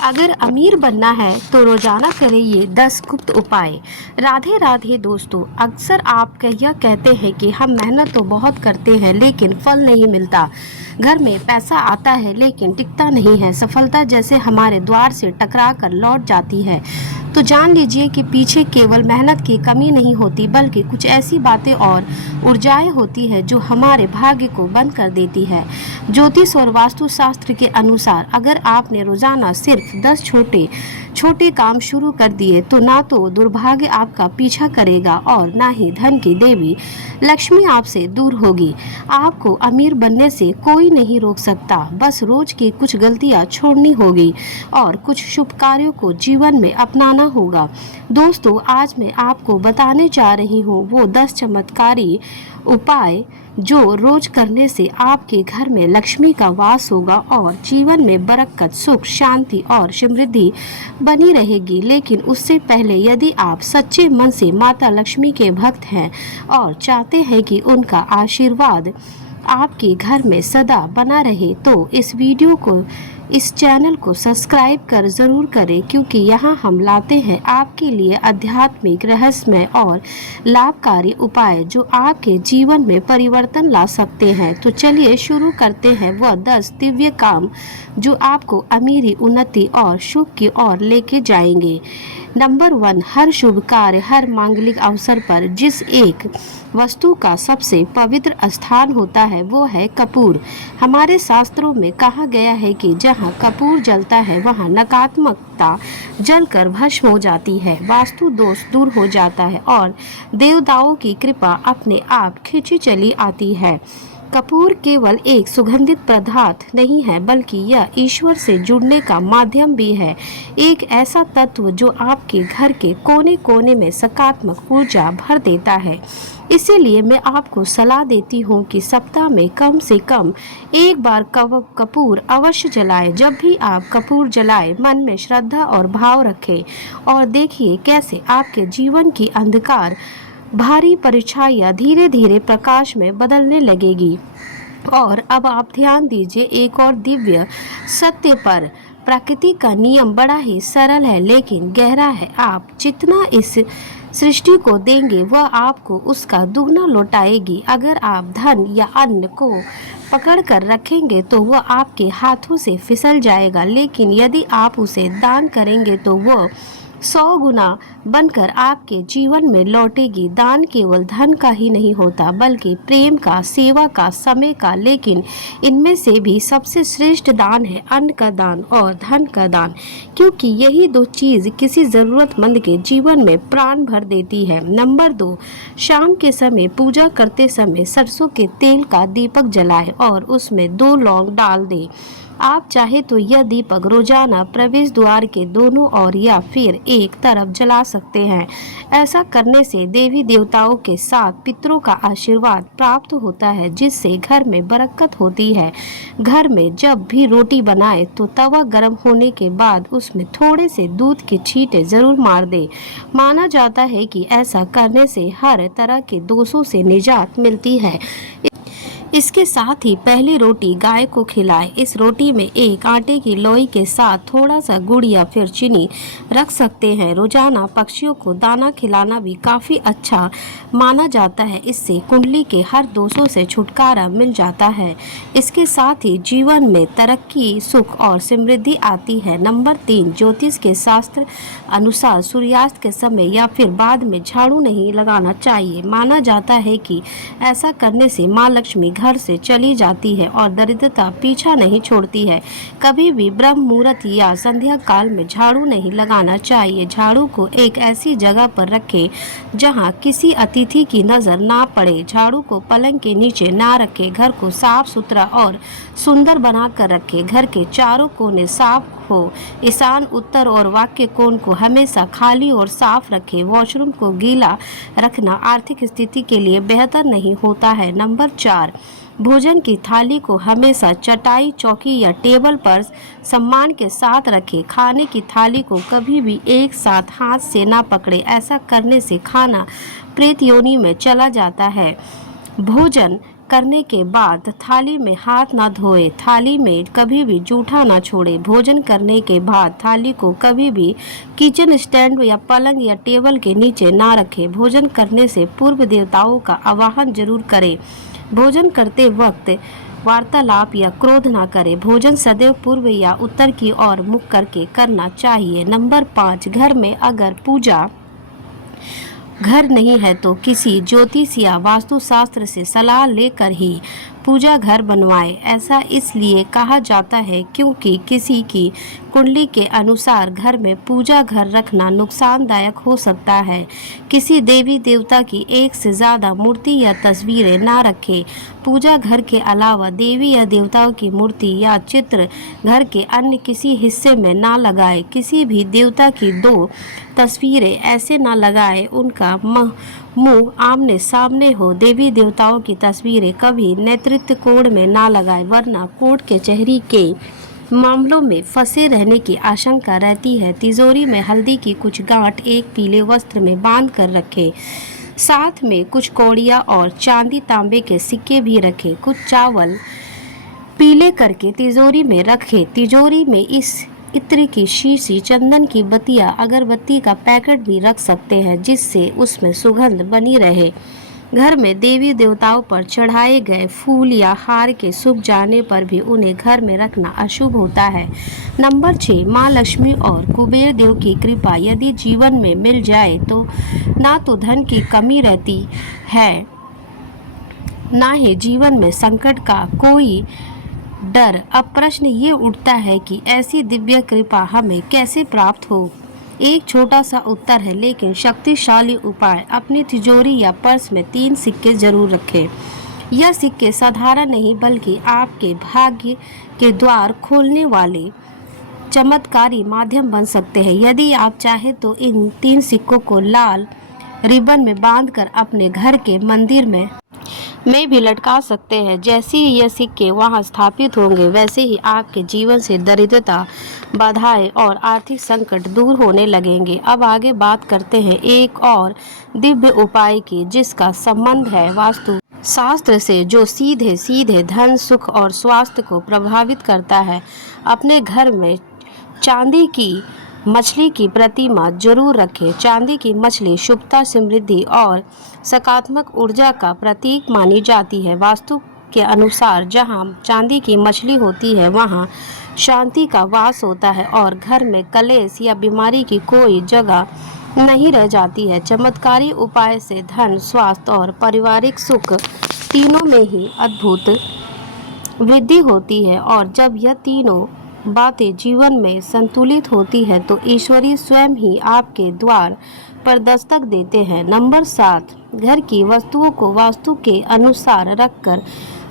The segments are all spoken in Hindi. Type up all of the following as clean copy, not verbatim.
अगर अमीर बनना है तो रोजाना करें ये 10 गुप्त उपाय। राधे राधे दोस्तों, अक्सर आप यह कहते हैं कि हम मेहनत तो बहुत करते हैं लेकिन फल नहीं मिलता। घर में पैसा आता है लेकिन टिकता नहीं है। सफलता जैसे हमारे द्वार से टकरा कर लौट जाती है। तो जान लीजिए कि पीछे केवल मेहनत की कमी नहीं होती, बल्कि कुछ ऐसी बातें और ऊर्जाएं होती है जो हमारे भाग्य को बंद कर देती है। ज्योतिष और वास्तु शास्त्र के अनुसार अगर आपने रोजाना सिर्फ 10 छोटे छोटे काम शुरू कर दिए तो ना तो दुर्भाग्य आपका पीछा करेगा और ना ही धन की देवी लक्ष्मी आपसे दूर होगी। आपको अमीर बनने से कोई नहीं रोक सकता, बस रोज की कुछ गलतियां छोड़नी होगी और कुछ शुभ कार्यों को जीवन में अपनाना होगा। दोस्तों, आज मैं आपको बताने जा रही हूँ वो 10 चमत्कारी उपाय जो रोज करने से आपके घर में लक्ष्मी का वास होगा और जीवन में बरकत, सुख, शांति और समृद्धि बनी रहेगी। लेकिन उससे पहले यदि आप सच्चे मन से माता लक्ष्मी के भक्त हैं और चाहते हैं कि उनका आशीर्वाद आपके घर में सदा बना रहे तो इस चैनल को सब्सक्राइब कर ज़रूर करें, क्योंकि यहाँ हम लाते हैं आपके लिए आध्यात्मिक, रहस्यमय और लाभकारी उपाय जो आपके जीवन में परिवर्तन ला सकते हैं। तो चलिए शुरू करते हैं वह 10 दिव्य काम जो आपको अमीरी, उन्नति और सुख की ओर लेके जाएंगे। नंबर 1, हर शुभ कार्य, हर मांगलिक अवसर पर जिस एक वस्तु का सबसे पवित्र स्थान होता है वो है कपूर। हमारे शास्त्रों में कहा गया है कि जहाँ कपूर जलता है वहाँ नकारात्मकता जलकर भस्म हो जाती है, वास्तु दोष दूर हो जाता है और देवताओं की कृपा अपने आप खिंची चली आती है। कपूर केवल एक सुगंधित पदार्थ नहीं है, बल्कि यह ईश्वर से जुड़ने का माध्यम भी है। एक ऐसा तत्व जो आपके घर के कोने कोने में सकारात्मक ऊर्जा भर देता है। इसीलिए मैं आपको सलाह देती हूँ कि सप्ताह में कम से कम एक बार कपूर अवश्य जलाएं। जब भी आप कपूर जलाएं, मन में श्रद्धा और भाव रखें और देखिए कैसे आपके जीवन की अंधकार भारी परछाइयाँ धीरे धीरे प्रकाश में बदलने लगेगी। और अब आप ध्यान दीजिए एक और दिव्य सत्य पर। प्रकृति का नियम बड़ा ही सरल है लेकिन गहरा है। आप जितना इस सृष्टि को देंगे वह आपको उसका दुगना लौटाएगी। अगर आप धन या अन्न को पकड़ कर रखेंगे तो वह आपके हाथों से फिसल जाएगा, लेकिन यदि आप उसे दान करेंगे तो वह 100 गुना बनकर आपके जीवन में लौटेगी। दान केवल धन का ही नहीं होता, बल्कि प्रेम का, सेवा का, समय का, लेकिन इनमें से भी सबसे श्रेष्ठ दान है अन्न का दान और धन का दान, क्योंकि यही दो चीज किसी जरूरतमंद के जीवन में प्राण भर देती है। नंबर 2, शाम के समय पूजा करते समय सरसों के तेल का दीपक जलाएं और उसमें 2 लौंग डाल दें। आप चाहे तो यह दीपक रोजाना प्रवेश द्वार के दोनों ओर या फिर एक तरफ जला सकते हैं। ऐसा करने से देवी देवताओं के साथ पितरों का आशीर्वाद प्राप्त होता है, जिससे घर में बरकत होती है। घर में जब भी रोटी बनाए तो तवा गर्म होने के बाद उसमें थोड़े से दूध के छींटे जरूर मार दे। माना जाता है कि ऐसा करने से हर तरह के दोषों से निजात मिलती है। इसके साथ ही पहली रोटी गाय को खिलाएं। इस रोटी में एक आटे की लोई के साथ थोड़ा सा गुड़ या फिर चीनी रख सकते हैं। रोजाना पक्षियों को दाना खिलाना भी काफ़ी अच्छा माना जाता है। इससे कुंडली के हर दोषों से छुटकारा मिल जाता है। इसके साथ ही जीवन में तरक्की, सुख और समृद्धि आती है। नंबर 3, ज्योतिष के शास्त्र अनुसार सूर्यास्त के समय या फिर बाद में झाड़ू नहीं लगाना चाहिए। माना जाता है कि ऐसा करने से माँ लक्ष्मी घर से चली जाती है और दरिद्रता पीछा नहीं छोड़ती है। कभी भी ब्रह्म मुहूर्त या संध्या काल में झाड़ू नहीं लगाना चाहिए। झाड़ू को एक ऐसी जगह पर रखें जहां किसी अतिथि की नजर ना पड़े। झाड़ू को पलंग के नीचे ना रखें। घर को साफ सुथरा और सुंदर बना कर रखें। घर के चारों कोने साफ हो। ईशान, उत्तर और वाक्य कोण को हमेशा खाली और साफ रखें। वॉशरूम को गीला रखना आर्थिक स्थिति के लिए बेहतर नहीं होता है। नंबर 4, भोजन की थाली को हमेशा चटाई, चौकी या टेबल पर सम्मान के साथ रखें। खाने की थाली को कभी भी एक साथ हाथ से ना पकड़े। ऐसा करने से खाना प्रेत योनि में चला जाता है। भोजन करने के बाद थाली में हाथ ना धोए, थाली में कभी भी जूठा ना छोड़े। भोजन करने के बाद थाली को कभी भी किचन स्टैंड या पलंग या टेबल के नीचे ना रखे। भोजन करने से पूर्व देवताओं का आवाहन जरूर करें। भोजन करते वक्त वार्तालाप या क्रोध ना करें। भोजन सदैव पूर्व या उत्तर की ओर मुख करके करना चाहिए। नंबर 5, घर में अगर पूजा घर नहीं है तो किसी ज्योतिष या वास्तुशास्त्र से सलाह लेकर ही पूजा घर बनवाएं। ऐसा इसलिए कहा जाता है क्योंकि किसी की कुंडली के अनुसार घर में पूजा घर रखना नुकसानदायक हो सकता है। किसी देवी देवता की एक से ज़्यादा मूर्ति या तस्वीरें ना रखें। पूजा घर के अलावा देवी या देवताओं की मूर्ति या चित्र घर के अन्य किसी हिस्से में ना लगाएं। किसी भी देवता की 2 तस्वीरें ऐसे ना लगाएं उनका मुंह आमने सामने हो। देवी देवताओं की तस्वीरें कभी नेतृत्व कोण में ना लगाएं, वरना कोर्ट कचहरी के मामलों में फंसे रहने की आशंका रहती है। तिजोरी में हल्दी की कुछ गांठ एक पीले वस्त्र में बांध कर रखें। साथ में कुछ कौड़ियाँ और चांदी तांबे के सिक्के भी रखें। कुछ चावल पीले करके तिजोरी में रखें। तिजोरी में इस इत्र की शीशी, चंदन की बत्तियाँ, अगरबत्ती का पैकेट भी रख सकते हैं जिससे उसमें सुगंध बनी रहे। घर में देवी देवताओं पर चढ़ाए गए फूल या हार के सूख जाने पर भी उन्हें घर में रखना अशुभ होता है। नंबर 6, माँ लक्ष्मी और कुबेर देव की कृपा यदि जीवन में मिल जाए तो ना तो धन की कमी रहती है, ना ही जीवन में संकट का कोई डर। अब प्रश्न ये उठता है कि ऐसी दिव्य कृपा हमें कैसे प्राप्त हो। एक छोटा सा उत्तर है लेकिन शक्तिशाली उपाय। अपनी तिजोरी या पर्स में 3 सिक्के जरूर रखें। यह सिक्के साधारण नहीं बल्कि आपके भाग्य के द्वार खोलने वाले चमत्कारी माध्यम बन सकते हैं। यदि आप चाहें तो इन 3 सिक्कों को लाल रिबन में बांधकर अपने घर के मंदिर में भी लटका सकते हैं। जैसे ही ये सिक्के वहां स्थापित होंगे वैसे ही आपके जीवन से दरिद्रता, बाधाएं और आर्थिक संकट दूर होने लगेंगे। अब आगे बात करते हैं एक और दिव्य उपाय की जिसका संबंध है वास्तु शास्त्र से, जो सीधे सीधे धन, सुख और स्वास्थ्य को प्रभावित करता है। अपने घर में चांदी की मछली की प्रतिमा जरूर रखें। चांदी की मछली शुभता, समृद्धि और सकारात्मक ऊर्जा का प्रतीक मानी जाती है। वास्तु के अनुसार जहां चांदी की मछली होती है वहां शांति का वास होता है और घर में कलेश या बीमारी की कोई जगह नहीं रह जाती है। चमत्कारी उपाय से धन, स्वास्थ्य और पारिवारिक सुख तीनों में ही अद्भुत वृद्धि होती है और जब यह तीनों बातें जीवन में संतुलित होती है तो ईश्वरी स्वयं ही आपके द्वार पर दस्तक देते हैं। नंबर 7, घर की वस्तुओं को वास्तु के अनुसार रखकर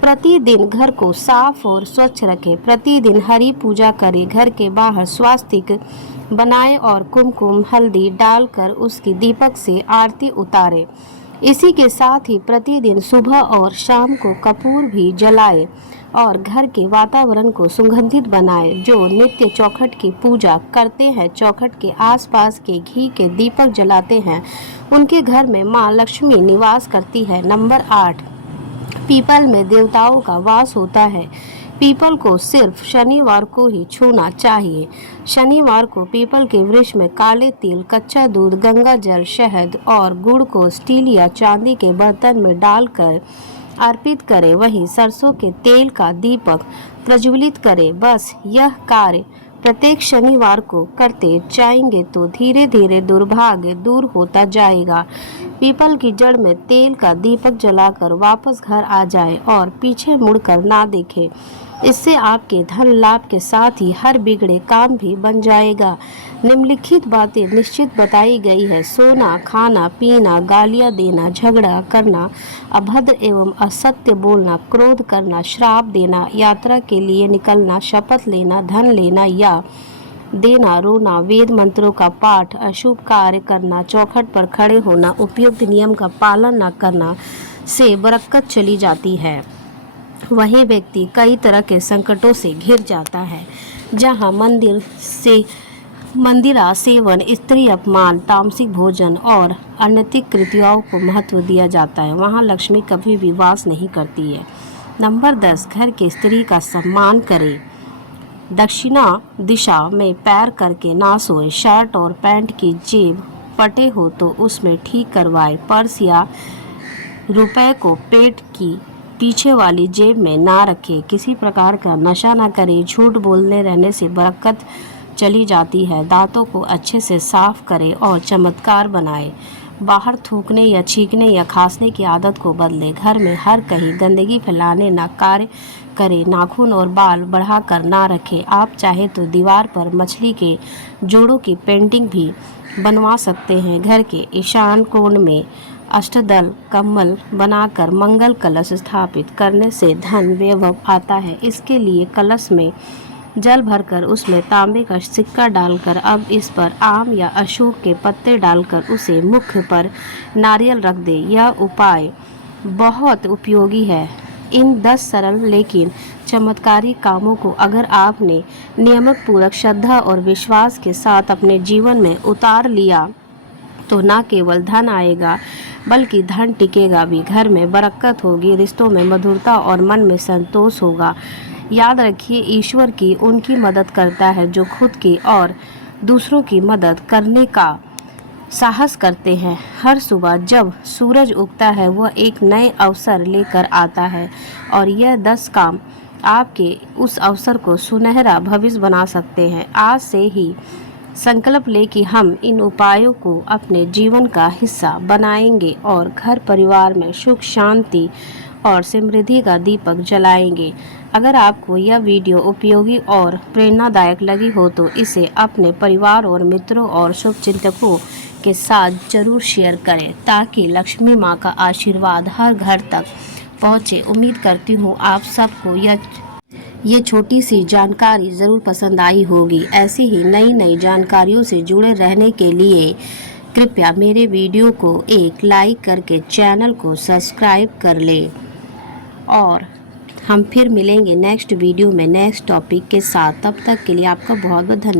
प्रतिदिन घर को साफ और स्वच्छ रखें। प्रतिदिन हरी पूजा करें। घर के बाहर स्वास्तिक बनाएं और कुमकुम हल्दी डालकर उसकी दीपक से आरती उतारें। इसी के साथ ही प्रतिदिन सुबह और शाम को कपूर भी जलाएं और घर के वातावरण को सुगंधित बनाएं। जो नित्य चौखट की पूजा करते हैं, चौखट के आसपास के घी के दीपक जलाते हैं, उनके घर में माँ लक्ष्मी निवास करती है। नंबर 8, पीपल में देवताओं का वास होता है। पीपल को सिर्फ शनिवार को ही छूना चाहिए। शनिवार को पीपल के वृक्ष में काले तिल, कच्चा दूध, गंगा जल, शहद और गुड़ को स्टील या चांदी के बर्तन में डालकर अर्पित करें। वहीं सरसों के तेल का दीपक प्रज्वलित करें। बस यह कार्य प्रत्येक शनिवार को करते जाएंगे तो धीरे धीरे दुर्भाग्य दूर होता जाएगा। पीपल की जड़ में तेल का दीपक जलाकर वापस घर आ जाए और पीछे मुड़कर ना देखें। इससे आपके धन लाभ के साथ ही हर बिगड़े काम भी बन जाएगा। निम्नलिखित बातें निश्चित बताई गई है। सोना, खाना, पीना, गालियां देना, झगड़ा करना, अभद्र एवं असत्य बोलना, क्रोध करना, श्राप देना, यात्रा के लिए निकलना, शपथ लेना, धन लेना या देना, रोना, वेद मंत्रों का पाठ, अशुभ कार्य करना, चौखट पर खड़े होना, उपयुक्त नियम का पालन न करना से बरकत चली जाती है। वही व्यक्ति कई तरह के संकटों से घिर जाता है। जहां मंदिर से मंदिरा सेवन, स्त्री अपमान, तामसिक भोजन और अनैतिक कृत्यों को महत्व दिया जाता है। वहाँ लक्ष्मी कभी भी वास नहीं करती है। नंबर 10, घर की स्त्री का सम्मान करें। दक्षिणा दिशा में पैर करके ना सोए। शर्ट और पैंट की जेब फटे हो तो उसमें ठीक करवाए। पर्स या रुपए को पेट की पीछे वाली जेब में ना रखें। किसी प्रकार का नशा ना करें। झूठ बोलने रहने से बरकत चली जाती है। दांतों को अच्छे से साफ करें और चमत्कार बनाएं। बाहर थूकने या छींकने या खांसने की आदत को बदलें। घर में हर कहीं गंदगी फैलाने ना कार्य करें। नाखून और बाल बढ़ाकर ना रखें। आप चाहे तो दीवार पर मछली के जोड़ों की पेंटिंग भी बनवा सकते हैं। घर के ईशान कोण में अष्टदल कमल बनाकर मंगल कलश स्थापित करने से धन वैभव आता है। इसके लिए कलश में जल भरकर उसमें तांबे का सिक्का डालकर अब इस पर आम या अशोक के पत्ते डालकर उसे मुख पर नारियल रख दे। यह उपाय बहुत उपयोगी है। इन 10 सरल लेकिन चमत्कारी कामों को अगर आपने नियमित पूर्वक श्रद्धा और विश्वास के साथ अपने जीवन में उतार लिया तो न केवल धन आएगा बल्कि धन टिकेगा भी। घर में बरकत होगी, रिश्तों में मधुरता और मन में संतोष होगा। याद रखिए, ईश्वर की उनकी मदद करता है जो खुद की और दूसरों की मदद करने का साहस करते हैं। हर सुबह जब सूरज उगता है वह एक नए अवसर लेकर आता है और यह 10 काम आपके उस अवसर को सुनहरा भविष्य बना सकते हैं। आज से ही संकल्प ले कि हम इन उपायों को अपने जीवन का हिस्सा बनाएंगे और घर परिवार में सुख शांति और समृद्धि का दीपक जलाएंगे। अगर आपको यह वीडियो उपयोगी और प्रेरणादायक लगी हो तो इसे अपने परिवार और मित्रों और शुभचिंतकों के साथ जरूर शेयर करें ताकि लक्ष्मी माँ का आशीर्वाद हर घर तक पहुँचे। उम्मीद करती हूँ आप सबको ये छोटी सी जानकारी ज़रूर पसंद आई होगी। ऐसी ही नई नई जानकारियों से जुड़े रहने के लिए कृपया मेरे वीडियो को एक लाइक करके चैनल को सब्सक्राइब कर लें और हम फिर मिलेंगे नेक्स्ट वीडियो में नेक्स्ट टॉपिक के साथ। तब तक के लिए आपका बहुत बहुत धन्यवाद।